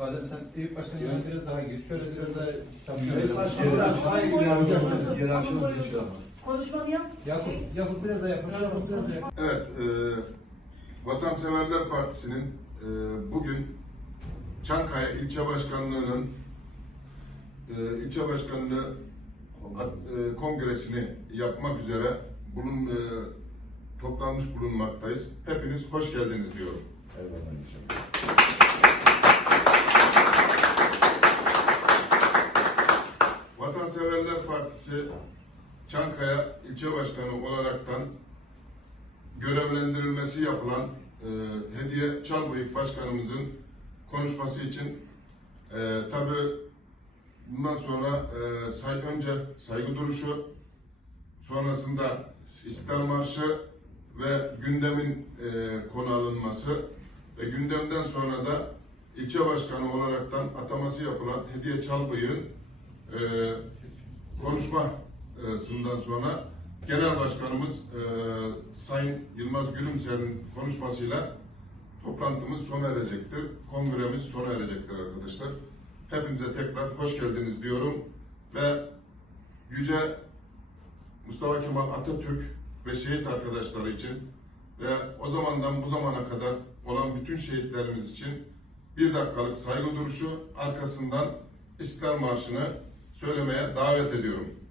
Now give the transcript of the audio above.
Adem sen Eyüp Başkan'ın yanına biraz daha gir. Şöyle biraz daha başkanı. Konuşmanı yap. Yakup, Yakup biraz daha yaklaş. Yakup biraz daha yaklaş. Evet, e, Vatanseverler Partisi'nin e, bugün Çankaya İlçe Başkanlığı'nın e, ilçe başkanlığı e, kongresini yapmak üzere bulun, e, toplanmış bulunmaktayız. Hepiniz hoş geldiniz diyorum. Vatanseverler Partisi Çankaya İlçe Başkanı olaraktan görevlendirilmesi yapılan e, Hediye Çalbıyık Başkanımızın konuşması için e, tabi bundan sonra e, say, önce saygı duruşu sonrasında İstiklal Marşı ve gündemin e, konu alınması ve gündemden sonra da ilçe başkanı olaraktan ataması yapılan Hediye Çalbıyık'ın e, konuşmasından sonra Genel Başkanımız e, Sayın Yılmaz Gülümser'in konuşmasıyla toplantımız sona erecektir. Kongremiz sona erecektir arkadaşlar. Hepinize tekrar hoş geldiniz diyorum ve Yüce Mustafa Kemal Atatürk ve şehit arkadaşları için ve o zamandan bu zamana kadar olan bütün şehitlerimiz için bir dakikalık saygı duruşu arkasından İstiklal Marşı'nı söylemeye davet ediyorum.